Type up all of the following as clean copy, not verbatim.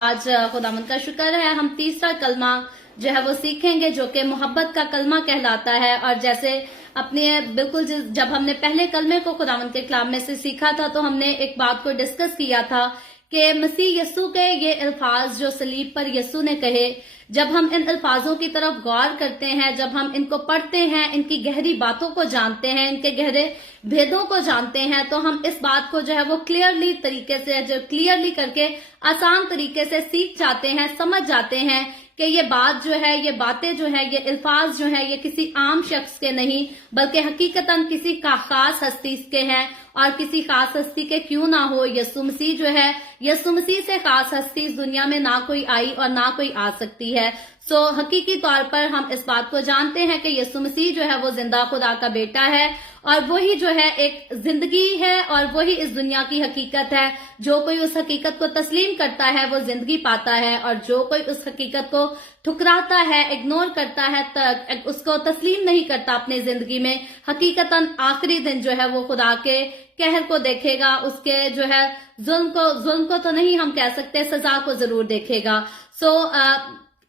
आज खुदावंद का शुक्र है हम तीसरा कलमा जो है वो सीखेंगे जो कि मोहब्बत का कलमा कहलाता है। और जैसे अपने बिल्कुल जब हमने पहले कलमे को खुदावंद के कलाम में से सीखा था तो हमने एक बात को डिस्कस किया था कि मसीह यस्सु के ये अल्फाज जो सलीब पर यस्सु ने कहे, जब हम इन अल्फाजों की तरफ गौर करते हैं, जब हम इनको पढ़ते हैं, इनकी गहरी बातों को जानते हैं, इनके गहरे भेदों को जानते हैं, तो हम इस बात को जो है वो क्लियरली तरीके से क्लियरली करके आसान तरीके से सीख जाते हैं, समझ जाते हैं कि ये बात जो है, ये बातें जो है, ये अल्फाज जो है, ये किसी आम शख्स के नहीं बल्कि हकीकतन किसी का खास हस्ती के हैं। और किसी खास हस्ती के क्यों ना हो, यस्सु मसीह जो है, यस्सु मसीह से खास हस्ती इस दुनिया में ना कोई आई और ना कोई आ सकती है। सो हकीकी तौर पर हम इस बात को जानते हैं कि यस्सु मसीह जो है वो जिंदा खुदा का बेटा है और वही जो है एक जिंदगी है और वही इस दुनिया की हकीकत है। जो कोई उस हकीकत को तस्लीम करता है वो जिंदगी पाता है और जो कोई उस हकीकत को ठुकराता है, इग्नोर करता है, उसको तस्लीम नहीं करता अपनी जिंदगी में, हकीकतन आखिरी दिन जो है वो खुदा के कहर को देखेगा, उसके जो है जुल्म को तो नहीं हम कह सकते, सजा को जरूर देखेगा।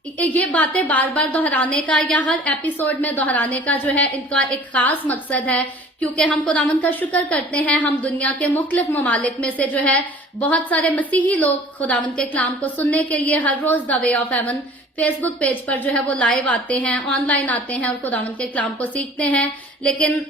ये बातें बार बार दोहराने का या हर एपिसोड में दोहराने का जो है इनका एक खास मकसद है, क्योंकि हम खुदावंद का शुक्र करते हैं हम दुनिया के मुख्तलिफ ममालिक में से जो है बहुत सारे मसीही लोग खुदावंद के कलाम को सुनने के लिए हर रोज the way of heaven Facebook page पर जो है वो लाइव आते हैं, ऑनलाइन आते हैं और खुदावंद के कलाम को सीखते हैं। लेकिन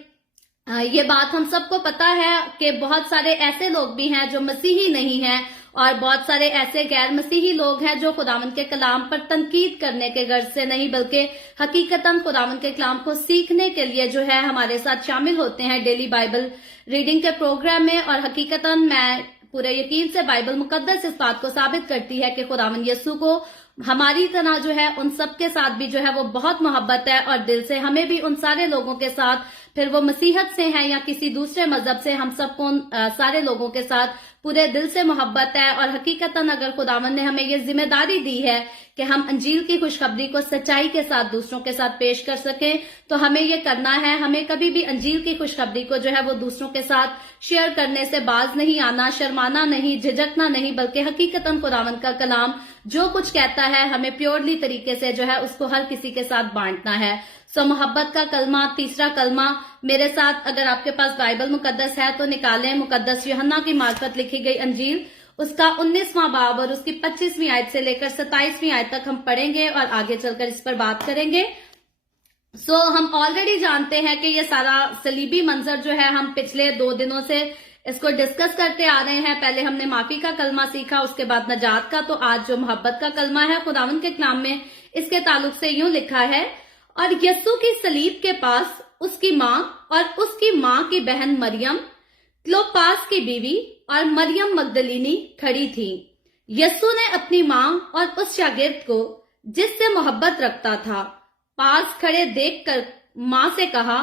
ये बात हम सबको पता है कि बहुत सारे ऐसे लोग भी हैं जो मसीही नहीं हैं और बहुत सारे ऐसे गैर मसीही लोग हैं जो खुदावंद के कलाम पर तनकीद करने के गर्ज से नहीं बल्कि हकीकतन खुदावंद के कलाम को सीखने के लिए जो है हमारे साथ शामिल होते हैं डेली बाइबल रीडिंग के प्रोग्राम में। और हकीकतन मैं पूरे यकीन से बाइबल मुकद्दस इस बात को साबित करती है कि खुदावंद यस्सु को हमारी तरह जो है उन सब के साथ भी जो है वो बहुत मोहब्बत है और दिल से हमें भी उन सारे लोगों के साथ, फिर वो मसीहत से हैं या किसी दूसरे मजहब से, हम सबको सारे लोगों के साथ पूरे दिल से मोहब्बत है। और हकीकतन अगर खुदावंद ने हमें ये जिम्मेदारी दी है कि हम अंजील की खुशखबरी को सच्चाई के साथ दूसरों के साथ पेश कर सकें तो हमें ये करना है। हमें कभी भी अंजील की खुशखबरी को जो है वो दूसरों के साथ शेयर करने से बाज नहीं आना, शर्माना नहीं, झिझकना नहीं, बल्कि हकीकतन खुदावंद का कलाम जो कुछ कहता है हमें प्योरली तरीके से जो है उसको हर किसी के साथ बांटना है। मोहब्बत का कलमा, तीसरा कलमा मेरे साथ अगर आपके पास बाइबल मुकद्दस है तो निकालें। मुकद्दस यूहन्ना की मार्फत लिखी गई अंजील उसका 19वां बाब और उसकी 25वीं आयत से लेकर 27वीं आयत तक हम पढ़ेंगे और आगे चलकर इस पर बात करेंगे। हम ऑलरेडी जानते हैं कि ये सारा सलीबी मंजर जो है हम पिछले 2 दिनों से इसको डिस्कस करते आ रहे हैं। पहले हमने माफी का कलमा सीखा, उसके बाद नजात का, तो आज जो मोहब्बत का कलमा है खुदावंद के कलाम में इसके ताल्लुक से यूं लिखा है, और यस्सु की सलीब के पास उसकी माँ और उसकी माँ की बहन मरियम, क्लोपास की बीवी और मरियम मगदलीनी खड़ी थी। यस्सु ने अपनी माँ और उस शागिर्द को जिससे मोहब्बत रखता था पास खड़े देखकर माँ से कहा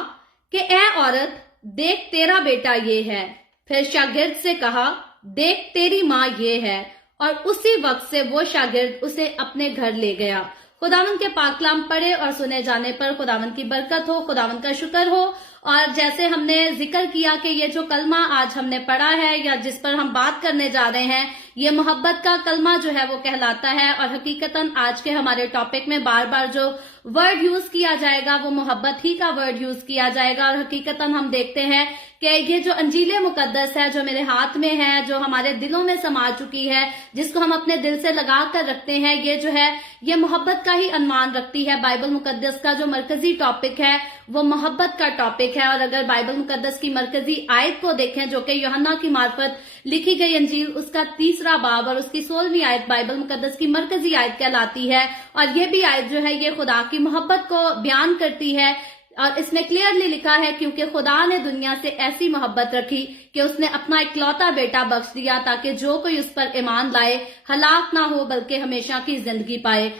कि ए औरत, देख तेरा बेटा ये है। फिर शागिर्द से कहा, देख तेरी माँ ये है। और उसी वक्त से वो शागिर्द उसे अपने घर ले गया। खुदावंद के पाक कलाम पढ़े और सुने जाने पर खुदावंद की बरकत हो, खुदावंद का शुक्र हो। और जैसे हमने जिक्र किया कि ये जो कलमा आज हमने पढ़ा है या जिस पर हम बात करने जा रहे हैं, ये मोहब्बत का कलमा जो है वो कहलाता है। और हकीकतन आज के हमारे टॉपिक में बार बार जो वर्ड यूज किया जाएगा वो मोहब्बत ही का वर्ड यूज किया जाएगा। और हकीकतन हम देखते हैं कि ये जो अंजील मुकद्दस है जो मेरे हाथ में है, जो हमारे दिलों में समा चुकी है, जिसको हम अपने दिल से लगा कर रखते हैं, ये जो है ये मोहब्बत का ही अनुमान रखती है। बाइबल मुकद्दस का जो मरकजी टॉपिक है वो मोहब्बत का टॉपिक है। और अगर बाइबल मुकद्दस की मरकजी आयत को देखें जो कि यूहन्ना की मार्फत लिखी गई अंजील उसका 3रा बाब और उसकी 16वीं आयत बाइबल मुकद्दस की मरकजी आयत कहलाती है। और ये भी आयत जो है ये खुदा की मोहब्बत को बयान करती है। और इसमें क्लियरली लिखा है, क्योंकि खुदा ने दुनिया से ऐसी मोहब्बत रखी कि उसने अपना इकलौता बेटा बख्श दिया ताकि जो कोई उस पर ईमान लाए हलाक ना हो बल्कि हमेशा की जिंदगी पाए।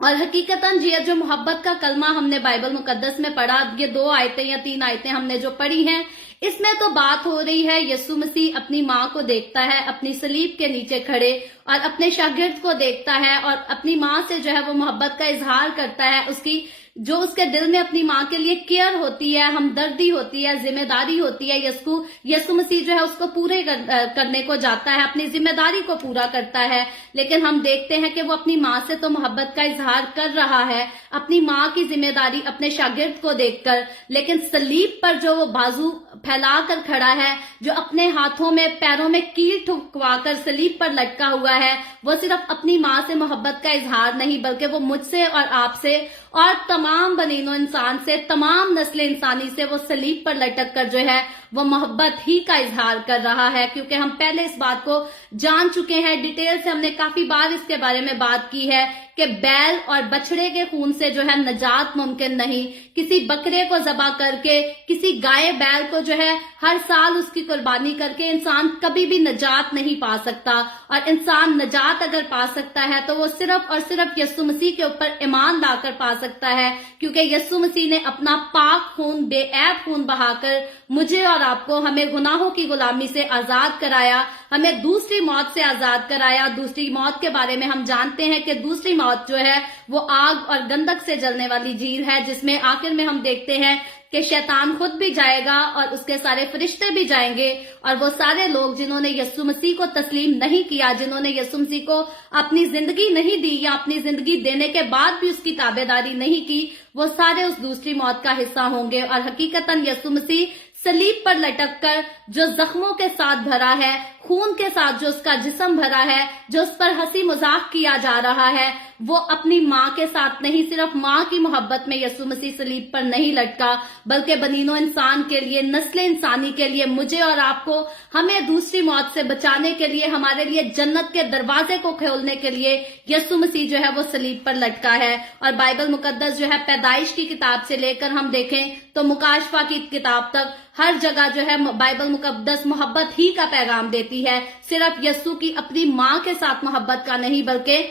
और हकीकतन ये जो मोहब्बत का कलमा हमने बाइबल मुकद्दस में पढ़ा, ये 2 आयतें या 3 आयतें हमने जो पढ़ी हैं, اس میں تو بات ہو رہی ہے یسوع مسیح اپنی ماں کو دیکھتا ہے اپنی صلیب کے نیچے کھڑے اور اپنے شاگرد کو دیکھتا ہے اور اپنی ماں سے جو ہے وہ محبت کا اظہار کرتا ہے، اس کی جو اس کے دل میں اپنی ماں کے لیے کیئر ہوتی ہے، ہمدردی ہوتی ہے، ذمہ داری ہوتی ہے، یسوع مسیح جو ہے اس کو پورے کرنے کو جاتا ہے، اپنی ذمہ داری کو پورا کرتا ہے۔ لیکن ہم دیکھتے ہیں کہ وہ اپنی ماں سے تو محبت کا اظہار کر رہا ہے، اپنی ماں کی ذمہ داری اپنے شاگرد کو دیکھ کر، لیکن صلیب پر جو وہ بازو پھیلا کر کھڑا ہے، جو اپنے ہاتھوں میں پیروں میں کیل ٹھکوا کر صلیب پر لٹکا ہوا ہے، وہ صرف اپنی ماں سے محبت کا اظہار نہیں بلکہ وہ مجھ سے اور آپ سے اور تمام بنین و انسان سے، تمام نسل انسانی سے وہ صلیب پر لٹک کر جو ہے وہ محبت ہی کا اظہار کر رہا ہے، کیونکہ ہم پہلے اس بات کو جان چکے ہیں، ڈیٹیل سے ہم نے کافی بار اس کے بارے میں بات کی ہے کہ بیل اور بچڑے کے خون سے جو ہے نجات ممکن نہیں، کسی بکرے کو ذبح کر کے، کسی گائے بیل کو جو ہے ہر سال اس کی قربانی کر کے انسان کبھی بھی نجات نہیں پا سکتا، اور انسان نجات اگر پا سکتا ہے تو وہ صرف اور صرف یسوع مسیح کے اوپر ایمان لا کر پا سکتا ہے، کیونکہ یسوع مسیح نے اپنا پاک خون، بے عیب خون بہا کر مجھے اور آپ کو، ہمیں گناہوں کی غلامی سے آزاد کرایا، ہمیں دوسری موت سے آزاد کرایا۔ دوسری موت کے بارے میں ہم جانتے ہیں کہ دوسری موت جو ہے وہ آگ اور گندک سے جلنے والی جھیل ہے، جس میں آخر میں ہم دیکھتے ہیں کہ شیطان خود بھی جائے گا اور اس کے سارے فرشتے بھی جائیں گے، اور وہ سارے لوگ جنہوں نے یسوع مسیح کو تسلیم نہیں کیا، جنہوں نے یسوع مسیح کو اپنی زندگی نہیں دی یا اپنی زندگی دینے کے بعد بھی اس کی تابعداری نہیں کی، وہ سارے اس دوسری موت کا حصہ ہوں گے۔ اور حقیقتاً یسوع مسیح صلیب پر لٹک کر جو زخموں کے ساتھ بھرا ہے، خون کے ساتھ جو اس کا جسم بھرا ہے، جو اس پر ہنسی مذاق کیا جا رہا ہے، وہ اپنی ماں کے ساتھ نہیں، صرف ماں کی محبت میں یسوع مسیح صلیب پر نہیں لٹکا، بلکہ بنین و انسان کے لیے، نسل انسانی کے لیے، مجھے اور آپ کو، ہمیں دوسری موت سے بچانے کے لیے، ہمارے لیے جنت کے دروازے کو کھولنے کے لیے یسوع مسیح جو ہے وہ صلیب پر لٹکا ہے۔ اور بائبل مقدس جو ہے پیدائش کی کتاب سے لے کر ہم دیکھیں تو مکاشفہ کی کتاب تک ہر جگہ جو ہے بائبل مقدس محبت ہی کا پیغام دیتی ہے، صرف یسوع کی اپنی ماں کے ساتھ محبت کا نہیں بلکہ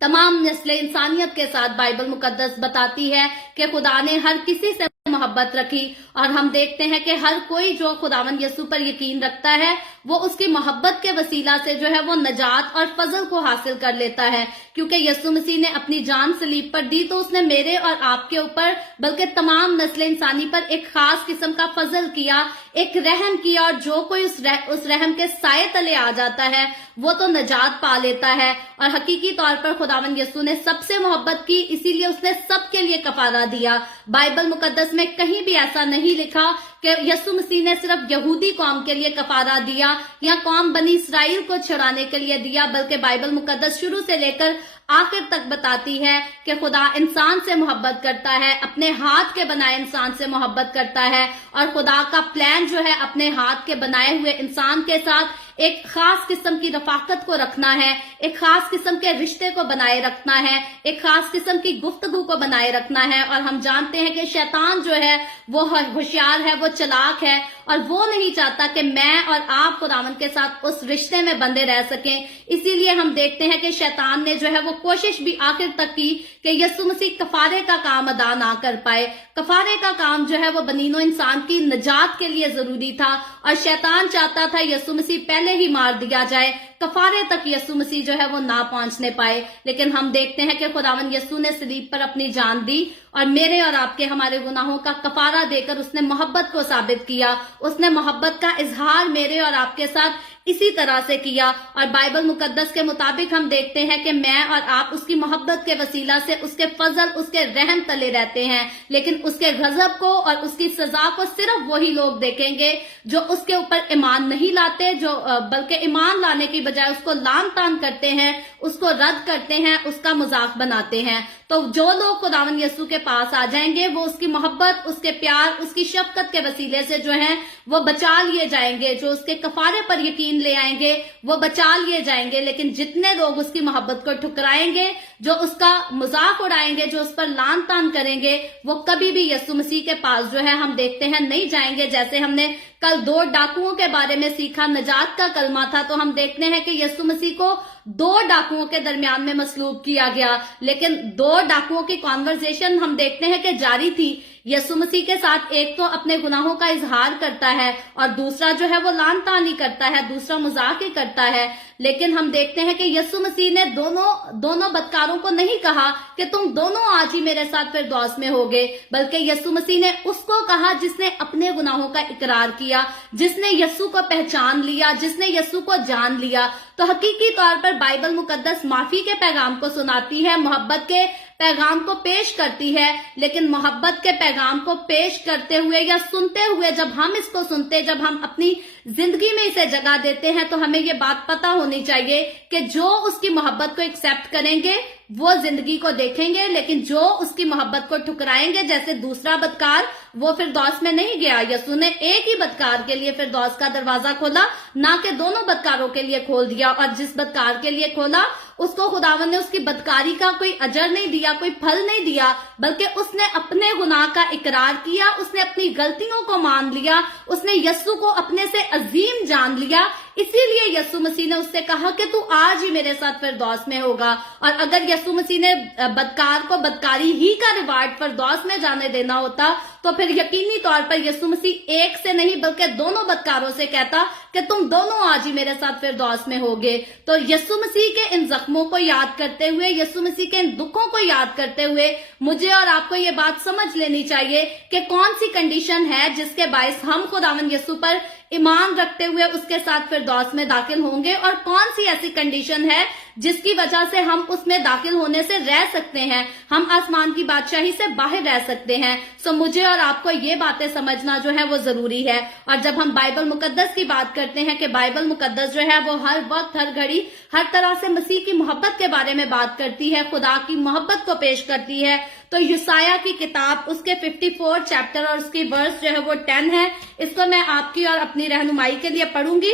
تمام نسل انسانیت کے ساتھ بائبل مقدس بتاتی ہے کہ خدا نے ہر کسی سے محبت رکھی، اور ہم دیکھتے ہیں کہ ہر کوئی جو خداوند یسوع پر یقین رکھتا ہے وہ اس کی محبت کے وسیلہ سے جو ہے وہ نجات اور فضل کو حاصل کر لیتا ہے، کیونکہ یسوع مسیح نے اپنی جان صلیب پر دی تو اس نے میرے اور آپ کے اوپر بلکہ تمام نسل انسانی پر ایک خاص قسم کا فضل کیا، ایک رحم کیا، اور جو کوئی اس رحم کے سائے تلے آ جاتا ہے وہ تو نجات پا لیتا ہے۔ اور حقیقی طور پر خداوند یسوع نے سب سے محبت کی، اسی لیے اس نے سب کے لیے کفارہ دیا۔ بائبل مقدس میں کہیں بھی ایسا نہیں لکھا کہ یسوع مسیح نے صرف یہودی قوم کے لیے کفارہ دیا یا قوم بنی اسرائیل کو چھڑانے کے لیے دیا، بلکہ بائبل مقدس شروع سے لے کر آخر تک بتاتی ہے کہ خدا انسان سے محبت کرتا ہے، اپنے ہاتھ کے بنائے انسان سے محبت کرتا ہے، اور خدا کا پلان جو ہے اپنے ہاتھ کے بنائے ہوئے انسان کے ساتھ ایک خاص قسم کی رفاقت کو رکھنا ہے، ایک خاص قسم کے رشتے کو بنائے رکھنا ہے، ایک خاص قسم کی گفتگو کو بنائے رکھنا ہے۔ اور ہم جانتے ہیں کہ شیطان جو ہے وہ ہوشیار ہے، وہ چلاک ہے، اور وہ نہیں چاہتا کہ میں اور آپ خداوند کے ساتھ اس رشتے میں بندے رہ سکیں۔ اسی لیے ہم دیکھتے ہیں کہ شیطان نے جو ہے وہ کوشش بھی آخر تک کی کہ یسوع مسیح کفارے کا کام ادا نہ کر پائے۔ کفارے کا کام جو ہے وہ بنین و انسان کی نجات کے لیے ضروری تھا، اور شیطان چاہتا تھا یسوع مسیح پہلے ہی مار دیا جائے، کفارے تک یسوع مسیح جو ہے وہ نہ پہنچنے پائے۔ لیکن ہم دیکھتے ہیں کہ خداوند یسوع نے صلیب پر اپنی جان دی، اور میرے اور آپ کے ہمارے گناہوں کا کفارہ دے کر اس نے محبت کو ثابت کیا، اس نے محبت کا اظہار میرے اور آپ کے ساتھ اسی طرح سے کیا۔ اور بائبل مقدس کے مطابق ہم دیکھتے ہیں کہ میں اور آپ اس کی محبت کے وسیلہ سے اس کے فضل، اس کے رحم تلے رہتے ہیں، لیکن اس کے غضب کو اور اس کی سزا کو صرف وہی لوگ دیکھیں گے جو اس کے اوپر ایمان نہیں لاتے، جو بلکہ ایمان لانے کی بجائے اس کو لعن طعن کرتے ہیں، اس کو رد کرتے ہیں، اس کا مذاق بناتے ہیں۔ تو جو لوگ خداوند یسوع کے پاس آ جائیں گے وہ اس کی محبت، اس کے پیار، اس کی شفقت کے وسیلے سے جو ہیں وہ بچا لیے جائیں گے، جو اس کے کفارے پر یقین لے آئیں گے وہ بچا لیے جائیں گے۔ لیکن جتنے لوگ اس کی محبت کو ٹھکرائیں گے، جو اس کا مذاق اڑائیں گے، جو اس پر لعن طعن کریں گے، وہ کبھی بھی یسوع مسیح کے پاس جو ہے ہم دیکھتے ہیں نہیں جائیں گے۔ جیسے ہم نے کل 2 ڈاکوؤں کے بارے میں سیکھا، نجات کا کلمہ تھا، تو ہم دیکھتے ہیں کہ یسوع مسیح کو 2 ڈاکوؤں کے درمیان میں مصلوب کیا گیا، لیکن 2 ڈاکوؤں کی کانورسیشن ہم دیکھتے ہیں کہ جاری تھی۔ यीशु मसीह के साथ एक तो अपने गुनाहों का इजहार करता है और दूसरा जो है वो लान तानी करता है, दूसरा मजाक ही करता है। लेकिन हम देखते हैं कि यीशु मसीह ने दोनों बदकारों को नहीं कहा कि तुम दोनों आज ही मेरे साथ फिरदौस में होगे, बल्कि यीशु मसीह ने उसको कहा जिसने अपने गुनाहों का इकरार किया, जिसने यीशु को पहचान लिया, जिसने यीशु को जान लिया। तो हकीकी तौर पर बाइबल मुकद्दस माफी के पैगाम को सुनाती है, मोहब्बत के पैगाम को पेश करती है। लेकिन मोहब्बत के पैगाम को पेश करते हुए या सुनते हुए जब हम इसको सुनते, जब हम अपनी जिंदगी में इसे जगह देते हैं, तो हमें ये बात पता होनी चाहिए कि जो उसकी मोहब्बत को एक्सेप्ट करेंगे वो जिंदगी को देखेंगे, लेकिन जो उसकी मोहब्बत को ठुकराएंगे, जैसे दूसरा बदकार, वो फिरदौस में नहीं गया। यीशु ने एक ही बदकार के लिए फिरदौस का दरवाजा खोला, ना कि दोनों बदकारों के लिए खोल दिया। और जिस बदकार के लिए खोला उसको खुदावन ने उसकी बदकारी का कोई अजर नहीं दिया, कोई फल नहीं दिया, बल्कि उसने अपने गुनाह का इकरार किया, उसने अपनी गलतियों को मान लिया, उसने यीशु को अपने से अजीम जान लिया। इसीलिए यीशु मसीह ने उससे कहा कि तू आज ही मेरे साथ फिरदौस में होगा। और अगर यीशु मसीह ने बदकार को बदकारी ही का रिवार्ड फिरदौस में जाने देना होता, तो फिर यकीनी तौर पर यीशु मसीह एक से नहीं बल्कि दोनों बदकारों से कहता कि तुम दोनों आज ही मेरे साथ फिरदौस में होगे। तो यीशु मसीह के इन जख्मों को याद करते हुए, यीशु मसीह के इन दुखों को याद करते हुए, मुझे और आपको ये बात समझ लेनी चाहिए कि कौन सी कंडीशन है जिसके बायस हम खुदावन यीशु पर ईमान रखते हुए उसके साथ फिरदौस में दाखिल होंगे, और कौन सी ऐसी कंडीशन है जिसकी वजह से हम उसमें दाखिल होने से रह सकते हैं, हम आसमान की बादशाही से बाहर रह सकते हैं। सो मुझे और आपको ये बातें समझना जो है वो जरूरी है। और जब हम बाइबल मुकद्दस की बात करते हैं कि बाइबल मुकद्दस जो है वो हर वक्त, हर घड़ी, हर तरह से मसीह की मोहब्बत के बारे में बात करती है, खुदा की मोहब्बत को पेश करती है, तो यशायाह की किताब उसके 54 चैप्टर और उसकी वर्स जो है वो 10 है। इसको मैं आपकी और अपनी रहनुमाई के लिए पढ़ूंगी।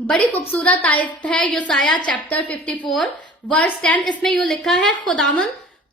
बड़ी खूबसूरत आयत है यशायाह चैप्टर 54 वर्स 10। इसमें यूं लिखा है, खुदावन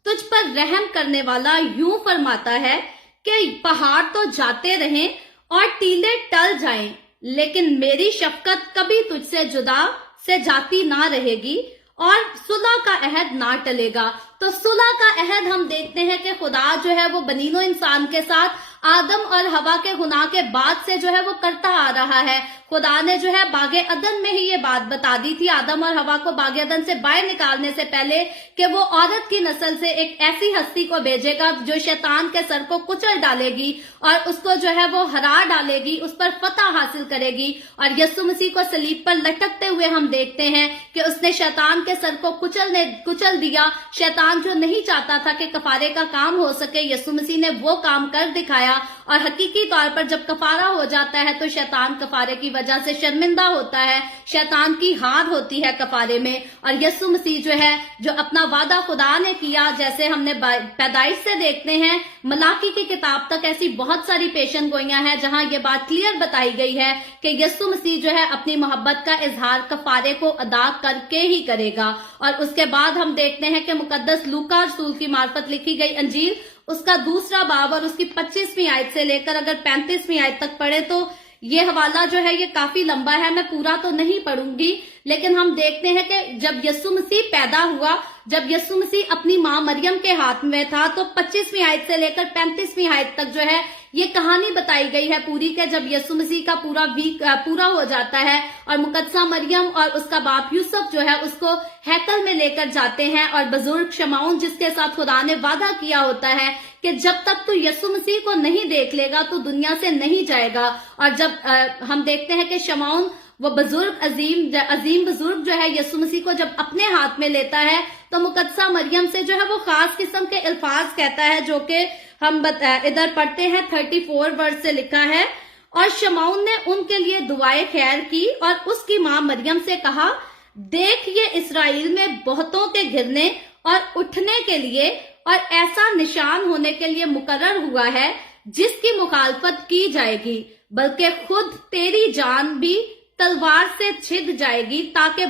तुझ पर रहम करने वाला यूं फरमाता है कि पहाड़ तो जाते रहें और टीले टल जाएं, लेकिन मेरी शफकत कभी तुझसे जुदा से जाती ना रहेगी और सुलह का अहद ना टलेगा। तो सुलह का अहद हम देखते हैं कि खुदा जो है वो बनीनो इंसान के साथ आदम और हवा के गुनाह के बाद से जो है वो करता आ रहा है। खुदा ने जो है बागे अदन में ही ये बात बता दी थी आदम और हवा को बागे अदन से बाहर निकालने से पहले कि वो औरत की नस्ल से एक ऐसी हस्ती को भेजेगा जो शैतान के सर को कुचल डालेगी और उसको जो है वो हरा डालेगी, उस पर फतह हासिल करेगी। और यीशु मसीह को सलीब पर लटकते हुए हम देखते हैं कि उसने शैतान के सर को कुचल दिया। शैतान जो नहीं चाहता था कि कफारे का काम हो सके, यीशु मसीह ने वो काम कर दिखाया। और हकीकी तौर पर जब कफारा हो जाता है तो शैतान कफारे की वजह से शर्मिंदा होता है, शैतान की हार होती है कफारे में। और यीशु मसीह जो है, जो अपना वादा खुदा ने किया, जैसे हमने पैदाइश से देखते हैं मलाकी की किताब तक ऐसी बहुत सारी पेशन गोइयां हैं जहां ये बात क्लियर बताई गई है कि यीशु मसीह जो है अपनी मोहब्बत का इजहार कफारे को अदा करके ही करेगा। और उसके बाद हम देखते हैं कि मुकद्दस लूका रसूल की मार्फत लिखी गई अंजील उसका 2 बाब और उसकी 25वीं आयत से लेकर अगर 35वीं आयत तक पढ़े तो ये हवाला जो है ये काफी लंबा है, मैं पूरा तो नहीं पढ़ूंगी। लेकिन हम देखते हैं कि जब यीशु मसीह पैदा हुआ, जब यीशु मसीह अपनी मां मरियम के हाथ में था, तो 25वीं आयत से लेकर 35वीं आयत तक जो है ये कहानी बताई गई है पूरी के जब यीशु मसीह का पूरा वीक पूरा हो जाता है और मुकद्दसा मरियम और उसका बाप यूसुफ जो है उसको हैकल में लेकर जाते हैं। और बुजुर्ग शमौन जिसके साथ खुदा ने वादा किया होता है कि जब तक तू यीशु मसीह को नहीं देख लेगा तो दुनिया से नहीं जाएगा। और जब हम देखते हैं कि शमौन वो बुजुर्ग अजीम बुजुर्ग जो है यीशु मसीह को जब अपने हाथ में लेता है तो मुकद्दसा मरियम से जो है वो खास किस्म के अल्फाज कहता है, जो कि हम इधर पढ़ते हैं 34 वर्स से लिखा है, और शमौन ने उनके लिए दुआएं खैर की और उसकी मां मरियम से कहा, देख ये इसराइल में बहुतों के गिरने और उठने के लिए और ऐसा निशान होने के लिए मुकर्रर हुआ है जिसकी मुखालफत की जाएगी, बल्कि खुद तेरी जान भी तलवार से छिद जाएगी ताकि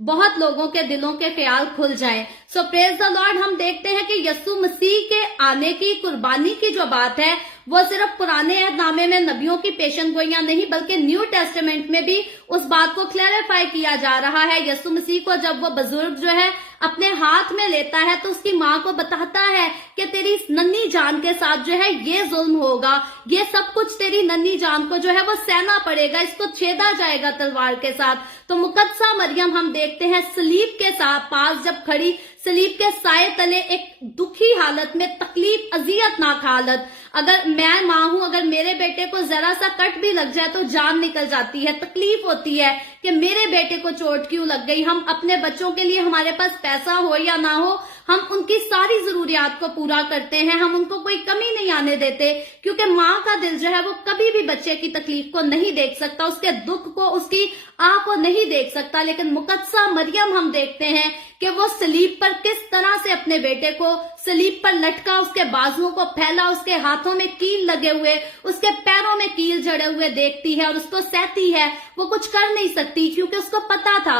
बहुत लोगों के दिलों के ख्याल खुल जाएं। सो प्रेज द लॉर्ड। हम देखते हैं कि यीशु मसीह के आने की, कुर्बानी की जो बात है वो सिर्फ पुराने अहदनामे में नबियों की पेशन गोइयां नहीं बल्कि न्यू टेस्टामेंट में भी उस बात को क्लैरिफाई किया जा रहा है। यीशु मसीह को जब वो बुजुर्ग जो है अपने हाथ में लेता है तो उसकी माँ को बताता है कि तेरी इस नन्ही जान के साथ जो है ये जुल्म होगा, ये सब कुछ तेरी नन्ही जान को जो है वो सहना पड़ेगा, इसको छेदा जाएगा तलवार के साथ। तो मुकद्दसा मरियम हम देखते हैं सलीब के साथ पास जब खड़ी, सलीब के साए तले एक दुखी हालत में, तकलीफ अजियतनाक हालत, अगर मैं माँ हूं, अगर मेरे बेटे को जरा सा कट भी लग जाए तो जान निकल जाती है, तकलीफ होती है कि मेरे बेटे को चोट क्यों लग गई। हम अपने बच्चों के लिए, हमारे पास पैसा हो या ना हो, हम उनकी सारी जरूरियात को पूरा करते हैं, हम उनको कोई कमी नहीं आने देते, क्योंकि माँ का दिल जो है वो कभी भी बच्चे की तकलीफ को नहीं देख सकता, उसके दुख को, उसकी आह को नहीं देख सकता। लेकिन मुकद्दसा मरियम हम देखते हैं कि वो सलीब पर किस तरह से अपने बेटे को सलीब पर लटका, उसके बाजुओं को फैला, उसके हाथों में कील लगे हुए, उसके पैरों में कील जड़े हुए देखती है और उसको सहती है। वो कुछ कर नहीं सकती क्योंकि उसको पता था,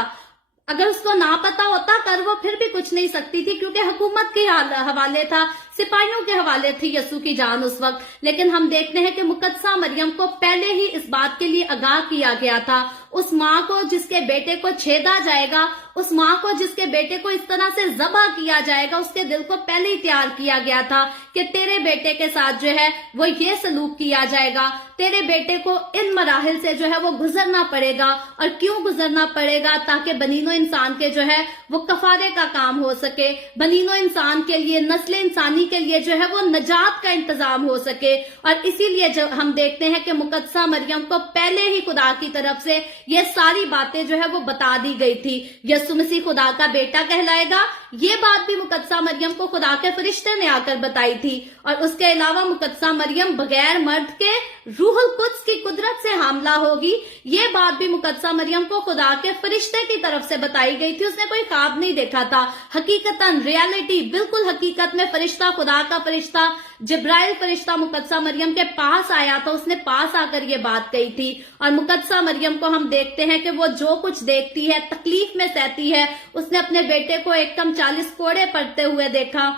अगर उसको ना पता होता कर वो फिर भी कुछ नहीं सकती थी, क्योंकि हुकूमत के हवाले था, सिपाहियों के हवाले थी यीशु की जान उस वक्त। लेकिन हम देखते हैं कि मुकद्दसा मरियम को पहले ही इस बात के लिए आगाह किया गया था। उस माँ को जिसके बेटे को छेदा जाएगा, उस माँ को जिसके बेटे को इस तरह से ज़बह किया जाएगा, उसके दिल को पहले ही तैयार किया गया था कि तेरे बेटे के साथ जो है वो ये सलूक किया जाएगा, तेरे बेटे को इन मराहिल से जो है वो गुजरना पड़ेगा। और क्यों गुजरना पड़ेगा? ताकि बनीनो इंसान के जो है वो कफारे का काम हो सके, बनीनो इंसान के लिए, नस्ल इंसानी के लिए जो है वो नजात का इंतजाम हो सके। और इसीलिए जब हम देखते हैं कि मुकद्दसा मरियम को पहले ही खुदा की तरफ से ये सारी बातें जो है वो बता दी गई थी। यीशु मसीह खुदा का बेटा कहलाएगा, ये बात भी मुकद्दसा मरियम को खुदा के फरिश्ते ने आकर बताई थी। और उसके अलावा मुकद्दसा मरियम बगैर मर्द के रूहुल कुद्स की कुदरत से हामला होगी, ये बात भी मुकद्दसा मरियम को खुदा के फरिश्ते की तरफ से बताई गई थी। उसने कोई ख्वाब नहीं देखा था, हकीकतन रियलिटी, बिल्कुल हकीकत में फरिश्ता, खुदा का फरिश्ता जिब्राइल फरिश्ता मुकद्दसा मरियम के पास आया था, उसने पास आकर ये बात कही थी। और मुकद्दसा मरियम को हम देखते हैं कि वो जो कुछ देखती है, तकलीफ में सहती है। उसने अपने बेटे को एकदम 40 कोड़े पड़ते हुए देखा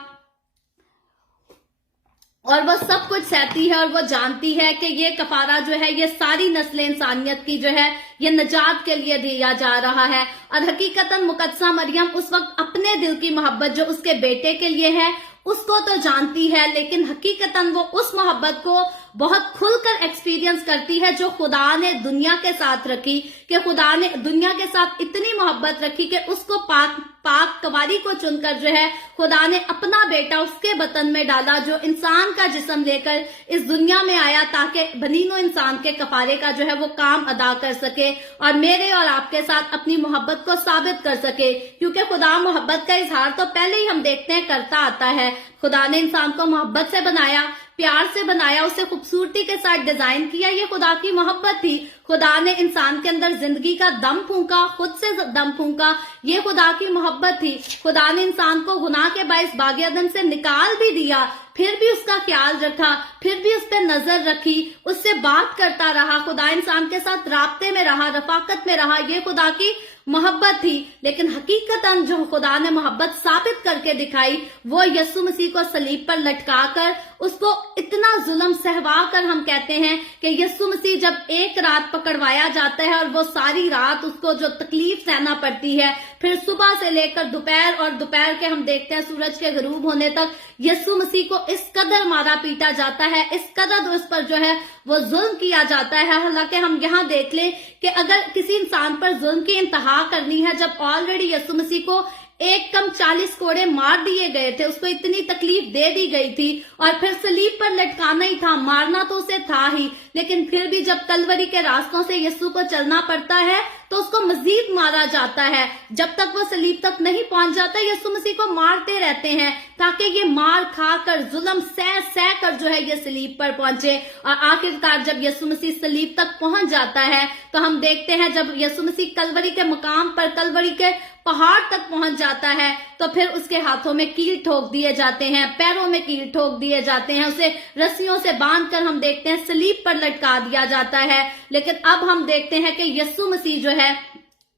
और वो सब कुछ सहती है और वो जानती है कि ये कफारा जो है ये सारी नस्ल इंसानियत की जो है ये नजात के लिए दिया जा रहा है। और हकीकतन मुकद्दसा मरियम उस वक्त अपने दिल की मोहब्बत जो उसके बेटे के लिए है उसको तो जानती है, लेकिन हकीकतन वो उस मोहब्बत को बहुत खुलकर एक्सपीरियंस करती है जो खुदा ने दुनिया के साथ रखी, कि खुदा ने दुनिया के साथ इतनी मोहब्बत रखी कि उसको पाक कवारी को चुनकर जो है खुदा ने अपना बेटा उसके बतन में डाला, जो इंसान का जिस्म लेकर इस दुनिया में आया ताकि बनीनो इंसान के कफारे का जो है वो काम अदा कर सके और मेरे और आपके साथ अपनी मोहब्बत को साबित कर सके। क्योंकि खुदा मोहब्बत का इजहार तो पहले ही हम देखते हैं करता आता है। खुदा ने इंसान को मोहब्बत से बनाया, प्यार से बनाया, उसे खूबसूरती के साथ डिजाइन किया, ये खुदा की मोहब्बत थी। खुदा ने इंसान के अंदर जिंदगी का दम फूंका, खुद से दम फूंका, ये खुदा की मोहब्बत थी। खुदा ने इंसान को गुनाह के बाइस बाग़े अदन से निकाल भी दिया, फिर भी उसका ख्याल रखा, फिर भी उस पर नजर रखी, उससे बात करता रहा, खुदा इंसान के साथ राब्ते में रहा, रफाकत में रहा, ये खुदा की मोहब्बत थी। लेकिन हकीकतन जो खुदा ने मोहब्बत साबित करके दिखाई वो यीशु मसीह को सलीब पर लटकाकर उसको इतना जुल्म सहवा कर, हम कहते हैं कि यीशु मसीह जब एक रात पकड़वाया जाता है और वो सारी रात उसको जो तकलीफ सहना पड़ती है, फिर सुबह से लेकर दोपहर और दोपहर के हम देखते हैं सूरज के गरूब होने तक यीशु मसीह को इस कदर मारा पीटा जाता है, इस कदर उस पर जो है वो जुल्म किया जाता है। हालांकि हम यहाँ देख लें कि अगर किसी इंसान पर जुल्म की इंतहा करनी है, जब ऑलरेडी यीशु मसीह को एक कम 40 कोड़े मार दिए गए थे, उसको इतनी तकलीफ दे दी गई थी और फिर सलीब पर लटकाना ही था, मारना तो उसे था ही, लेकिन फिर भी जब कलवरी के रास्तों से यीशु को चलना पड़ता है तो उसको मजीद मारा जाता है। जब तक वो सलीब तक नहीं पहुंच जाता यीशु मसीह को मारते रहते हैं ताकि ये मार खाकर जुल्म सह कर जो है ये सलीब पर पहुंचे। और आखिरकार जब यीशु मसीह सलीब तक पहुंच जाता है तो हम देखते हैं जब यीशु मसीह कलवरी के मुकाम पर, कलवरी के पहाड़ तक पहुंच जाता है तो फिर उसके हाथों में कील ठोक दिए जाते हैं, पैरों में कील ठोक दिए जाते हैं, उसे रस्सियों से बांधकर हम देखते हैं सलीब पर लटका दिया जाता है। लेकिन अब हम देखते हैं कि यीशु मसीह जो है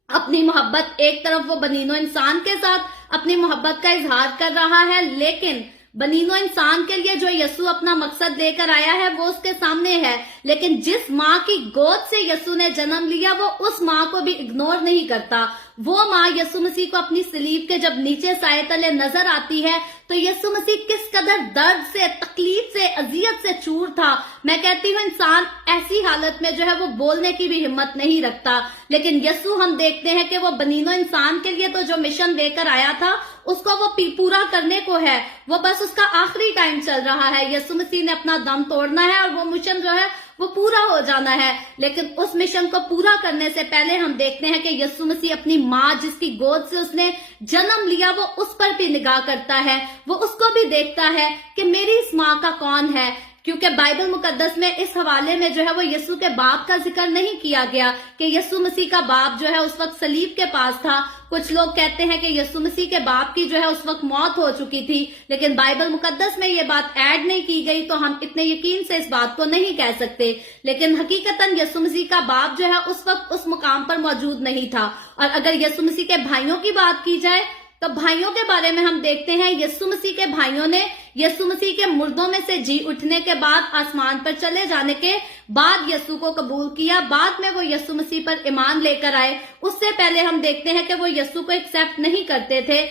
अपनी मोहब्बत, एक तरफ वो बनीनो इंसान के साथ अपनी मोहब्बत का इजहार कर रहा है, लेकिन बनीनो इंसान के लिए जो यीशु अपना मकसद लेकर आया है वो उसके सामने है, लेकिन जिस माँ की गोद से यीशु ने जन्म लिया वो उस माँ को भी इग्नोर नहीं करता। वो माँ यीशु मसीह को अपनी सलीब के जब नीचे साए तले नजर आती है तो यीशु मसीह किस कदर दर्द से, तकलीफ से, अजियत से चूर था। मैं कहती हूँ इंसान ऐसी हालत में जो है वो बोलने की भी हिम्मत नहीं रखता, लेकिन यीशु हम देखते हैं कि वो बनीनो इंसान के लिए तो जो मिशन लेकर आया था उसको वो पूरा करने को है, वो बस उसका आखिरी टाइम चल रहा है। यीशु मसीह ने अपना दम तोड़ना है और वो मिशन जो है वो पूरा हो जाना है, लेकिन उस मिशन को पूरा करने से पहले हम देखते हैं कि यीशु मसीह अपनी माँ जिसकी गोद से उसने जन्म लिया वो उस पर भी निगाह करता है, वो उसको भी देखता है कि मेरी इस माँ का कौन है। क्योंकि बाइबल मुकद्दस में इस हवाले में जो है वो यीशु के बाप का जिक्र नहीं किया गया कि यीशु मसीह का बाप जो है उस वक्त सलीब के पास था। कुछ लोग कहते हैं कि यीशु मसीह के बाप की जो है उस वक्त मौत हो चुकी थी, लेकिन बाइबल मुकद्दस में ये बात ऐड नहीं की गई, तो हम इतने यकीन से इस बात को नहीं कह सकते। लेकिन हकीकतन यीशु मसीह का बाप जो है उस वक्त उस मुकाम पर मौजूद नहीं था। और अगर यीशु मसीह के भाइयों की बात की जाए तो भाइयों के बारे में हम देखते हैं यीशु मसीह के भाइयों ने यीशु मसीह के मुर्दों में से जी उठने के बाद, आसमान पर चले जाने के बाद यीशु को कबूल किया। बाद में वो यीशु मसीह पर ईमान लेकर आए। उससे पहले हम देखते हैं कि वो यीशु को एक्सेप्ट नहीं करते थे,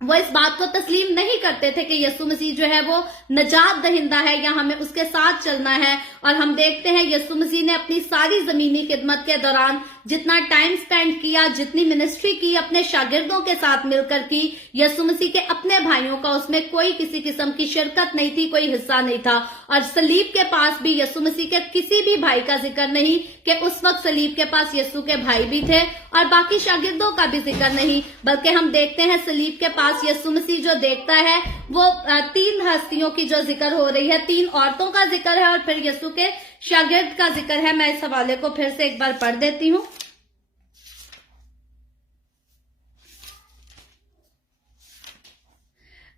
वो इस बात को तस्लीम नहीं करते थे कि यीशु मसीह जो है वो नजात दहिंदा है या हमें उसके साथ चलना है। और हम देखते हैं यीशु मसीह ने अपनी सारी जमीनी खिदमत के दौरान जितना टाइम स्पेंड किया, जितनी मिनिस्ट्री की, अपने शागिर्दों के साथ मिलकर की, यीशु मसीह के अपने भाइयों का उसमें कोई किसी किस्म की शिरकत नहीं थी, कोई हिस्सा नहीं था। और सलीब के पास भी यीशु मसीह के किसी भी भाई का जिक्र नहीं कि उस वक्त सलीब के पास यीशु के भाई भी थे, और बाकी शागिर्दों का भी जिक्र नहीं, बल्कि हम देखते हैं सलीब के पास यीशु मसीह जो देखता है वो 3 हस्तियों की जो जिक्र हो रही है, 3 औरतों का जिक्र है और फिर यीशु के शागिर्द का जिक्र है। मैं इस हवाले को फिर से एक बार पढ़ देती हूँ।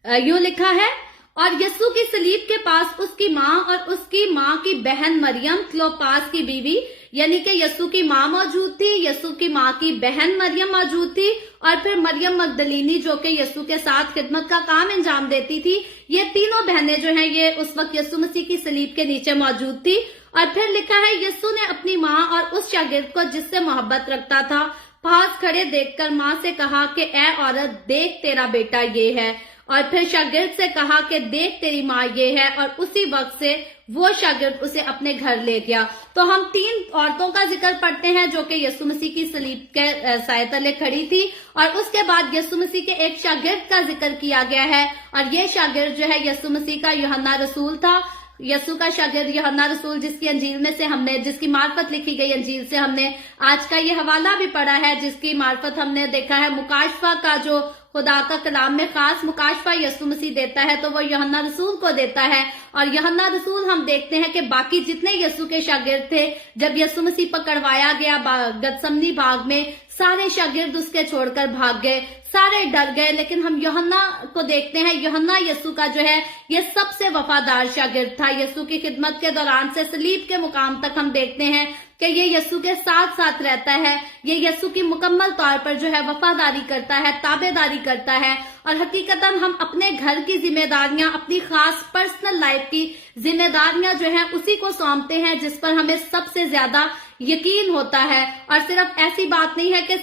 यूं लिखा है, और यीशु की सलीब के पास उसकी माँ और उसकी माँ की बहन मरियम, क्लोपास की बीवी, यानी कि यीशु की माँ मौजूद थी, यीशु की माँ की बहन मरियम मौजूद थी, और फिर मरियम मगदलीनी जो कि यीशु के साथ खिदमत का काम अंजाम देती थी। ये तीनों बहनें जो हैं ये उस वक्त यीशु मसीह की सलीब के नीचे मौजूद थी। और फिर लिखा है, यीशु ने अपनी माँ और उस शागिर्द को जिससे मोहब्बत रखता था पास खड़े देखकर माँ से कहा कि ए औरत, देख तेरा बेटा ये है। और फिर शागिर्द से कहा कि देख तेरी माँ ये है, और उसी वक्त से वो शागिर्द उसे अपने घर ले गया। तो हम 3 औरतों का जिक्र पढ़ते हैं जो कि यीशु मसीह की सलीब के साए तले खड़ी थी, और उसके बाद यीशु मसीह के एक शागिर्द का जिक्र किया गया है, और ये शागिर्द जो है यीशु मसीह का यूहन्ना रसूल था। यीशु का शागिर्द यूहन्ना रसूल जिसकी अंजील में से हमने, जिसकी मार्फत लिखी गई अंजील से हमने आज का ये हवाला भी पढ़ा है, जिसकी मार्फत हमने देखा है मुकाशफा का, जो खुदा का कलाम में खास मुकाशफा यीशु मसीह देता है तो वो यूहन्ना रसूल को देता है। और यूहन्ना रसूल हम देखते हैं कि बाकी जितने यीशु के शागिर्द थे, जब यीशु मसीह पकड़वाया गया गतसमनी बाग में, सारे शागिर्द उसके छोड़कर भाग गए, सारे डर गए। लेकिन हम यूहन्ना को देखते हैं, यूहन्ना यीशु का जो है ये सबसे वफादार शागिर्द था। यीशु की खिदमत के दौरान से सलीब के मुकाम तक हम देखते हैं कि ये यीशु के साथ साथ रहता है, ये यीशु की मुकम्मल तौर पर जो है वफादारी करता है, ताबेदारी करता है। और हकीकतन हम अपने घर की जिम्मेदारियां, अपनी खास पर्सनल लाइफ की जिम्मेदारियां जो है उसी को सौंपते हैं जिस पर हमें सबसे ज्यादा यकीन होता है। और सिर्फ ऐसी बात नहीं है कि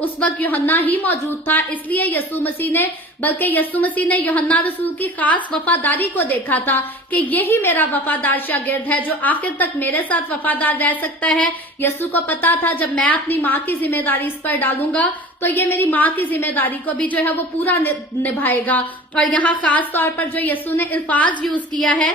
उस वक्त यूहन्ना ही मौजूद था इसलिए यीशु मसीह ने, बल्कि यीशु मसीह ने यूहन्ना रसूल की खास वफादारी को देखा था कि यही मेरा वफादार शागिर्द है जो आखिर तक मेरे साथ वफादार रह सकता है। यीशु को पता था जब मैं अपनी माँ की जिम्मेदारी इस पर डालूंगा तो ये मेरी माँ की जिम्मेदारी को भी जो है वो पूरा निभाएगा। और यहाँ खास तौर पर जो यीशु ने अल्फाज यूज किया है,